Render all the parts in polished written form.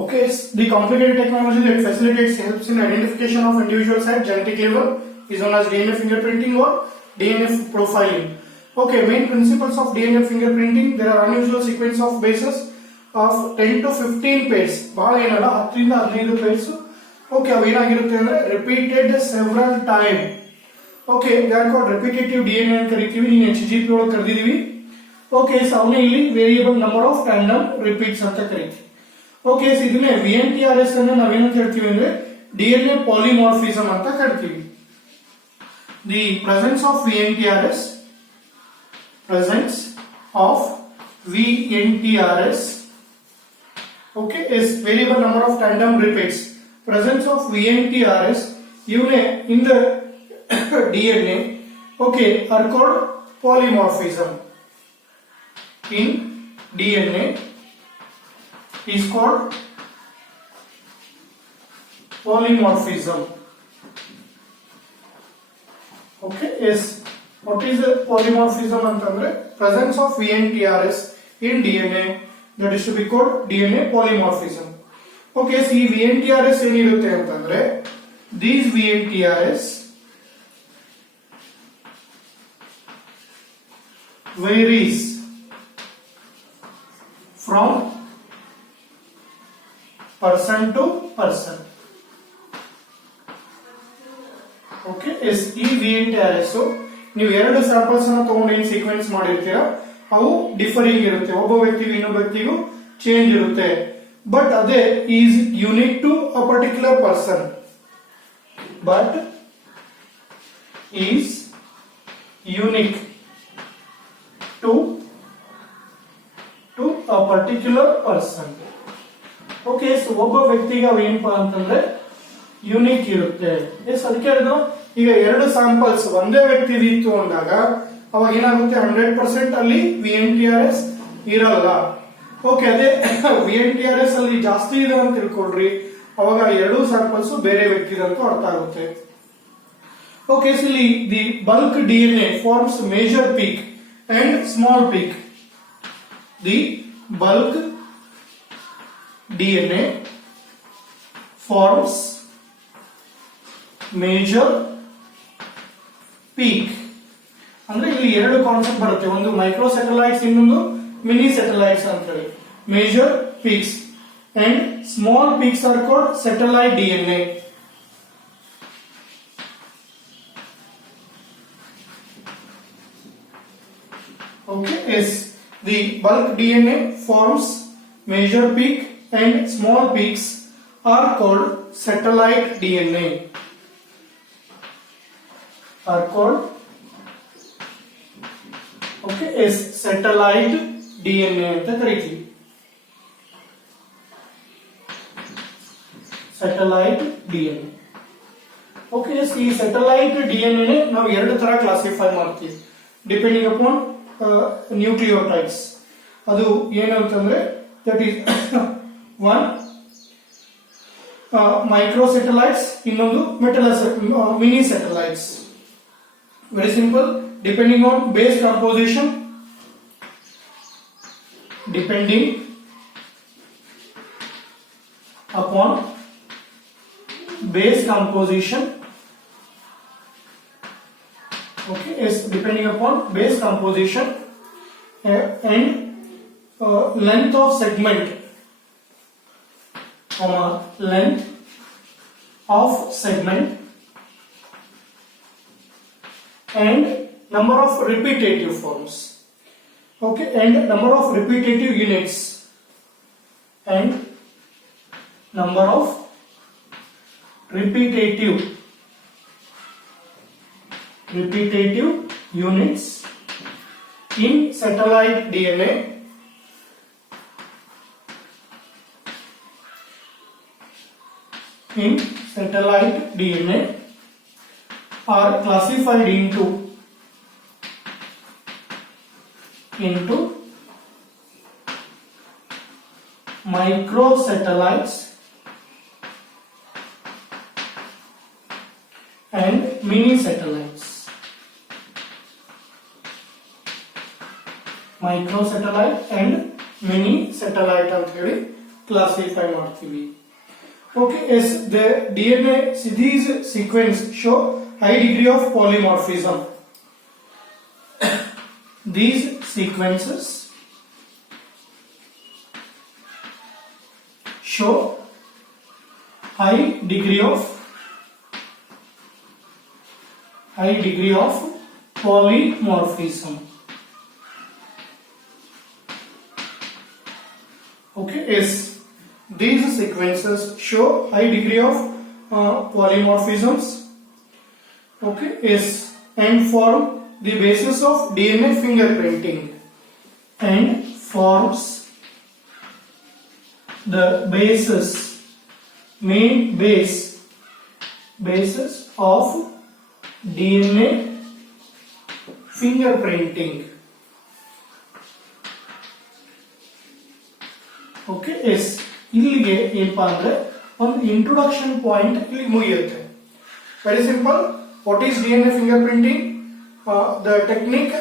Okay, it's the complicated technology that facilitates helps in identification of individuals at genetic level is known as DNA fingerprinting or DNA profiling. Okay, main principles of DNA fingerprinting. There are unusual sequence of bases of 10 to 15 pairs. ಬಹಳ ಏನಲ್ಲ 10 ರಿಂದ 15 pairs. Okay, ಅವು ಏನಾಗಿರುತ್ತೆ ಅಂದ್ರೆ repeated several time. Okay, they are called repetitive DNA ಅಂತ ಕರಿತೀವಿ. ನೀನು HGP ಒಳಗೆ ಕರೆದಿದ್ದೀವಿ. Okay, so ಅವನೇ ಇಲ್ಲಿ variable number of tandem repeats ಅಂತ ಕರಿತೀವಿ. Okay, so ಇದನ್ನೇ VNTRS ಅನ್ನು ನಾವೇನಂತ ಹೇಳ್ತೀವಿ ಅಂದ್ರೆ DNA polymorphism ಅಂತ ಕರಿತೀವಿ. The presence of VNTRS okay is variable number of tandem repeats. Presence of VNTRS in the DNA okay are called polymorphism. In DNA is called polymorphism. Okay, is what is the polymorphism antandre presence of VNTRS in DNA, that is to be called DNA polymorphism. Okay, so VNTRS ಏನಿರುತ್ತೆ ಅಂತಂದ್ರೆ these VNTRS varies from person to person. Okay, is VNTRS ನೀವು ಎರಡು samples ಅನ್ನು ತಗೊಂಡು ಏನು sequence ಮಾಡಿರ್ತೀರಾ ಅವು differing ಇರುತ್ತೆ, ಒಬ್ಬ ವ್ಯಕ್ತಿಗೂ ಇನ್ನೊಬ್ಬ ವ್ಯಕ್ತಿಗೂ ಚೇಂಜ್ ಇರುತ್ತೆ. ಬಟ್ ಅದೇ is unique to a particular person, but is unique to a particular person. Okay, so ಒಬ್ಬ ವ್ಯಕ್ತಿಗೆ ಅವು ಏನಪ್ಪಾ ಅಂತಂದ್ರೆ ಯುನಿಕ್ ಇರುತ್ತೆ. ಎಸ್, ಅದಕ್ಕೆ ಹೇಳಿದ್ರು ಈಗ ಎರಡು ಸ್ಯಾಂಪಲ್ಸ್ ಒಂದೇ ವ್ಯಕ್ತಿ ಇತ್ತು ಅಂದಾಗ ಅವಾಗ ಏನಾಗುತ್ತೆ 100% ಅಲ್ಲಿ VNTRS ಇರಲ್ಲ. ಓಕೆ, ಅದೇ VNTRS ಅಲ್ಲಿ ಜಾಸ್ತಿ ಇದೆ ಅಂತ ತಿಳ್ಕೊಳ್ರಿ, ಅವಾಗ ಎರಡು ಸ್ಯಾಂಪಲ್ಸ್ ಬೇರೆ ವ್ಯಕ್ತಿದಂತೂ ಅರ್ಥ ಆಗುತ್ತೆ. ಓಕೆ, ಸೊ ಇಲ್ಲಿ the bulk DNA forms major peak and small peak. The bulk DNA forms major peak. ಅಂದ್ರೆ ಇಲ್ಲಿ ಎರಡು ಕಾನ್ಸೆಪ್ಟ್ ಬರುತ್ತೆ, ಒಂದು ಮೈಕ್ರೋ ಸ್ಯಾಟಲೈಟ್ಸ್, ಇನ್ನೊಂದು ಮಿನಿ ಸ್ಯಾಟಲೈಟ್ಸ್ ಅಂತ ಹೇಳಿ. Major peaks and small peaks are called satellite DNA. Okay, yes, the bulk DNA forms major peak and small peaks are called satellite DNA. Are called okay is satellite DNA ಅಂತ ಕರೀತೀವಿ. satellite DNA. okay, ಈ satellite DNA ನೇ ನಾವು ಎರಡು ತರ classify ಮಾಡ್ತೀವಿ depending upon nucleotides. ಅದು ಏನು ಅಂತಂದ್ರೆ that is one micro satellites, ಇನ್ನೊಂದು mini satellites. Very simple, depending on base composition, depending upon base composition, okay, is depending upon base composition and length of segment, length of segment and number of repetitive forms. Okay, and number of repetitive units and number of repetitive units in satellite DNA are classified into microsatellites and mini satellites. Microsatellite and mini satellite ಅಂತ ಹೇಳಿ classify ಮಾಡ್ತೀವಿ. Okay, yes, the DNA, these sequence show high degree of polymorphism. These sequences show high degree of polymorphism. Okay, yes, these sequences show high degree of polymorphisms. Okay, yes, and form the basis of DNA fingerprinting, and forms the main basis of DNA fingerprinting. Okay yes, ಇಲ್ಲಿಗೆ ಏನಪ್ಪಾ ಅಂದ್ರೆ ಒಂದು introduction point ಇಲ್ಲಿ ಮುಗಿಯುತ್ತೆ. Very simple. What is DNA fingerprinting? The technique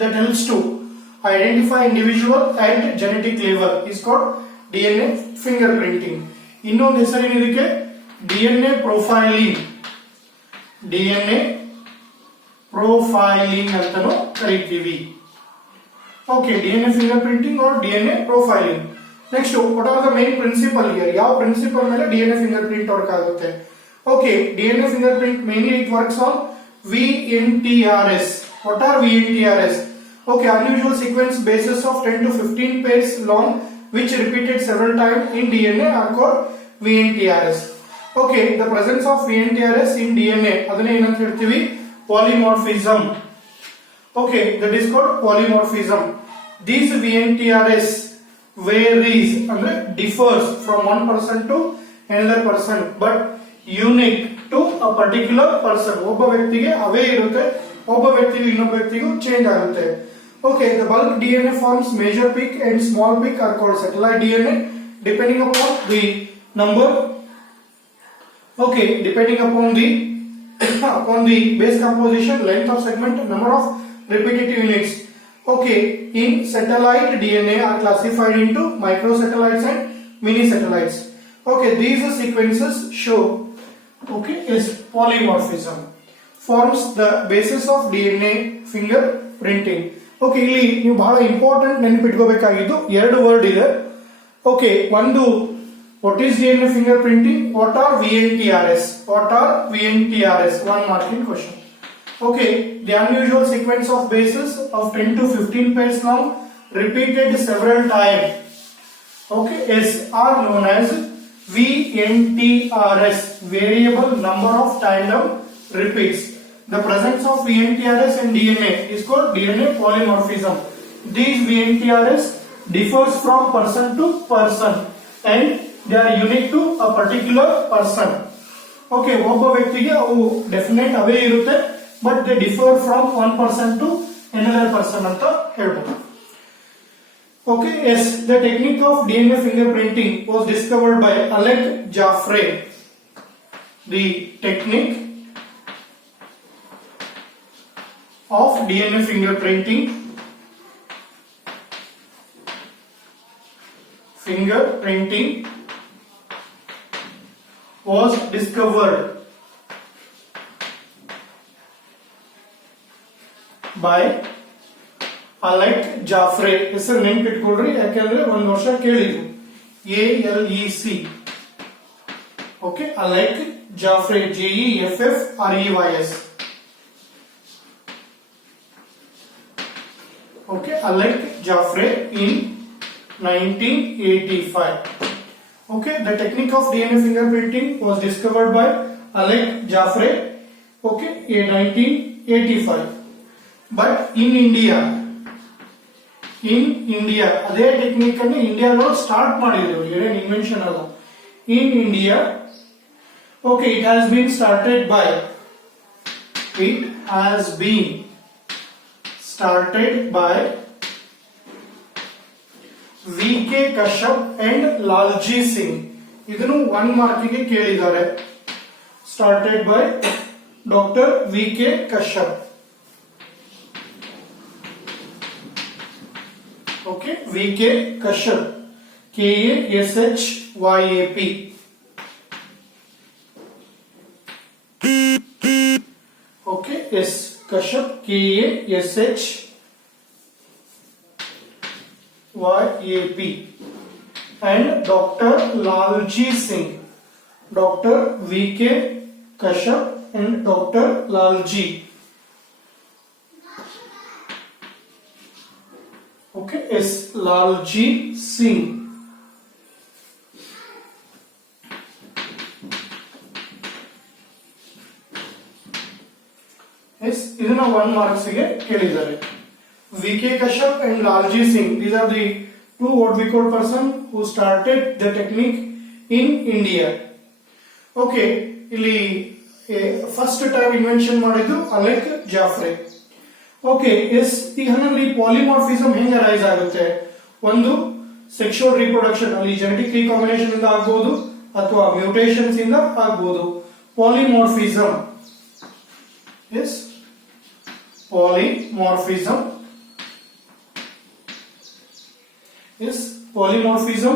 that helps to identify individual at genetic level is called DNA fingerprinting. ಇನ್ನೊಂದು ಹೆಸರೇನಿದಕ್ಕೆ DNA profiling ಅಂತಾನೂ ಕರಿತೀವಿ. Okay, DNA fingerprinting or DNA profiling. Next, what are the main principle here? ಯಾವ principle ಮೇಲೆ DNA fingerprint work ಆಗುತ್ತೆ? Okay, DNA fingerprint mainly it works on VNTRS. What are VNTRS? Okay, unusual sequence basis of 10 to 15 pairs long which repeated several times in DNA are called VNTRS. Okay, the presence of VNTRS in DNA ಅದನ್ನ ಏನಂತ ಹೇಳ್ತೀವಿ? Polymorphism. Okay, that is called polymorphism. These VNTRS varies and differs from one person to another person but unique to a particular person. ಒಬ್ಬ ವ್ಯಕ್ತಿಗೆ ಅವೇ ಇರುತ್ತೆ, ಒಬ್ಬ ವ್ಯಕ್ತಿಗೆ ಇನ್ನೊಬ್ಬ ವ್ಯಕ್ತಿಗೂ ಚೇಂಜ್ ಆಗುತ್ತೆ. Okay, the bulk DNA forms major peak and small peak are called satellite DNA depending upon the number. Okay, depending upon the base composition, length of segment, number of repetitive units. Okay, in satellite DNA are classified into microsatellites and mini satellites. Okay, these sequences show, okay, is polymorphism forms the basis of DNA fingerprinting. Okay, ಇಲ್ಲಿ ನೀವು ಬಹಳ important ನೆನಪಿಟ್ಕೋಬೇಕಾಗಿದ್ದು ಎರಡು word ಇದೆ. Okay, ಒಂದು what is DNA fingerprinting, what are VNTRS, one marking question. Okay, the unusual sequence of bases of 10 to 15 pairs long repeated several times, okay, are known as VNTRS, variable number of tandem repeats. The presence of VNTRS in DNA is called DNA polymorphism. These VNTRS differs from person to person and they are unique to a particular person. Okay, ಒಬ್ಬ ವ್ಯಕ್ತಿಗೆ ಅವು definite ಅವೇ ಇರುತ್ತೆ but they differ from one person to another person ಅಂತ ಹೇಳ್ಬೋದು. Okay, yes, the technique of DNA fingerprinting was discovered by Alec Jaffray. The technique of DNA fingerprinting was discovered by Alec Jaffray. ಹೆಸರು ನೆನಪಿಟ್ಕೊಳ್ರಿ, ಯಾಕಂದ್ರೆ ಒಂದು ವರ್ಷ ಕೇಳಿದ್ರು ALEC. Okay, Alec Jaffray, JEFFREYS. Okay, Alec Jaffray in 1985. Okay, the technique of DNA fingerprinting was discovered by Alec Jaffray, okay, in 1985. But in India ಅದೇ technique ಅನ್ನು ಇಂಡಿಯಾದವರು start ಮಾಡಿದ್ರು, ಏನೇನು ಇನ್ವೆನ್ಷನ್ ಅಲ್ಲ. In India, okay, it has been started by VK Kashyap and Lalji Singh. ಇದನ್ನು one ಮಾರ್ಕಿಗೆ ಕೇಳಿದ್ದಾರೆ. Started by doctor VK Kashyap. Okay, VK Kashyap. KASHYAP. Okay, S Kashyap, KASHYAP, and Dr. Lalji Singh, Dr. VK Kashyap and Dr. Lalji. Okay, S Lalji Singh. Yes, ಇದನ್ನ 1 marks ಗೆ ಕೇಳಿದ್ದಾರೆ. VK Kashyap and Lalji Singh, these are the two what we call person who started the technique in India. Okay, ಇಲ್ಲಿ first time invention ಮಾಡಿದ್ದು ಅಲೆಕ್ ಜಾಫ್ರೆ. Okay, S ಈಗ ಹಂಗಂದ್ರೆ ಈ polymorphism ಹೆಂಗ arise ಆಗುತ್ತೆ? ಒಂದು ಸೆಕ್ಷುವಲ್ ರಿಪ್ರೊಡಕ್ಷನ್ ಅಲ್ಲಿ ಜೆನೆಟಿಕ್ ರಿಕಾಂಬಿನೇಷನ್ ಇಂದ ಆಗ್ಬಹುದು ಅಥವಾ ಮ್ಯೂಟೇಷನ್ಸ್ ಇಂದ ಆಗ್ಬಹುದು. Polymorphism, yes polymorphism, yes, polymorphism,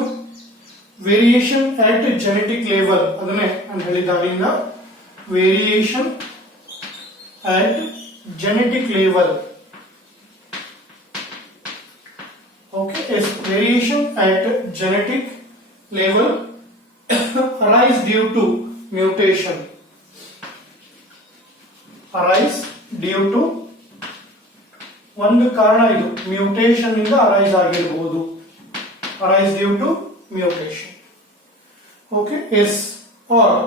variation at genetic level, adane ನಾನು ಹೇಳಿದಾಗಿಂದ variation at genetic level. Okay, yes, variation at genetic level arise due to mutation, arise due to ಒಂದು ಕಾರಣ ಇದು ಮ್ಯೂಟೇಷನ್ ಇಂದ ಅರೈಸ್ ಆಗಿರಬಹುದು, arise due to mutation. Okay, yes or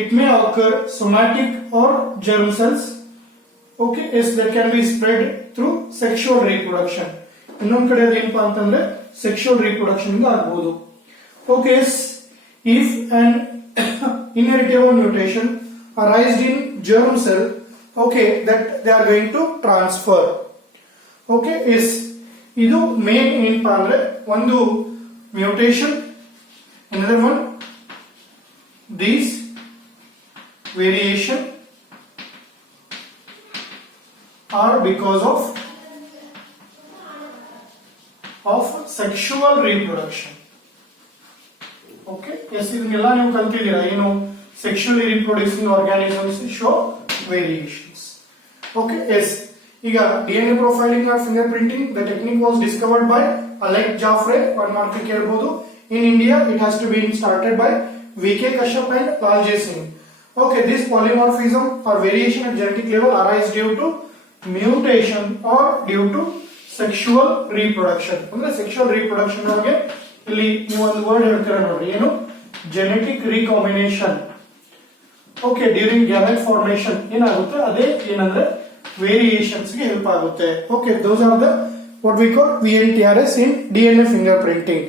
it may occur somatic or germ cells. Okay, yes that can be spread through sexual reproduction. ಇನ್ನೊಂದ್ ಕಡೆ ಏನಪ್ಪಾ ಅಂತಂದ್ರೆ sexual reproduction ಇಂದ ಆಗಬಹುದು. Okay, yes if an inheritable mutation arised in germ cell, okay, that they are going to transfer. Okay, is ಇದು main ಏನಪ್ಪಾ ಅಂದ್ರೆ ಒಂದು mutation, another one these variation are because of sexual reproduction. Okay, yes, ಇದನ್ನೆಲ್ಲ ನೀವು ಕಲ್ತಿದ್ದೀರಾ ಏನು? sexually reproducing organisms show variations. Okay, yes. ಈಗ DNA profiling or fingerprinting, the technique was discovered by Alec Jaffre. 1 mark ಕೇಳಬಹುದು. In India, it has to be started by VK Kashyap and Lalji Singh. Okay, this polymorphism or variation at genetic level arise due to mutation or due to sexual reproduction. ಅಂದ್ರೆ sexual reproduction ಅವರಿಗೆ ಇಲ್ಲಿ ನೀವು ಒಂದು word ಹೇಳ್ತೀರಾ ನೋಡ್ರಿ, ಏನು? Genetic recombination. Okay, during gamete formation ಏನಾಗುತ್ತೆ, ಅದೇ ಏನಂದ್ರೆ ವೇರಿಯೇಷನ್ಸ್ ಗೆ ಹೆಲ್ಪ್ ಆಗುತ್ತೆ. Okay, those are the what we call VNTRS in DNA fingerprinting.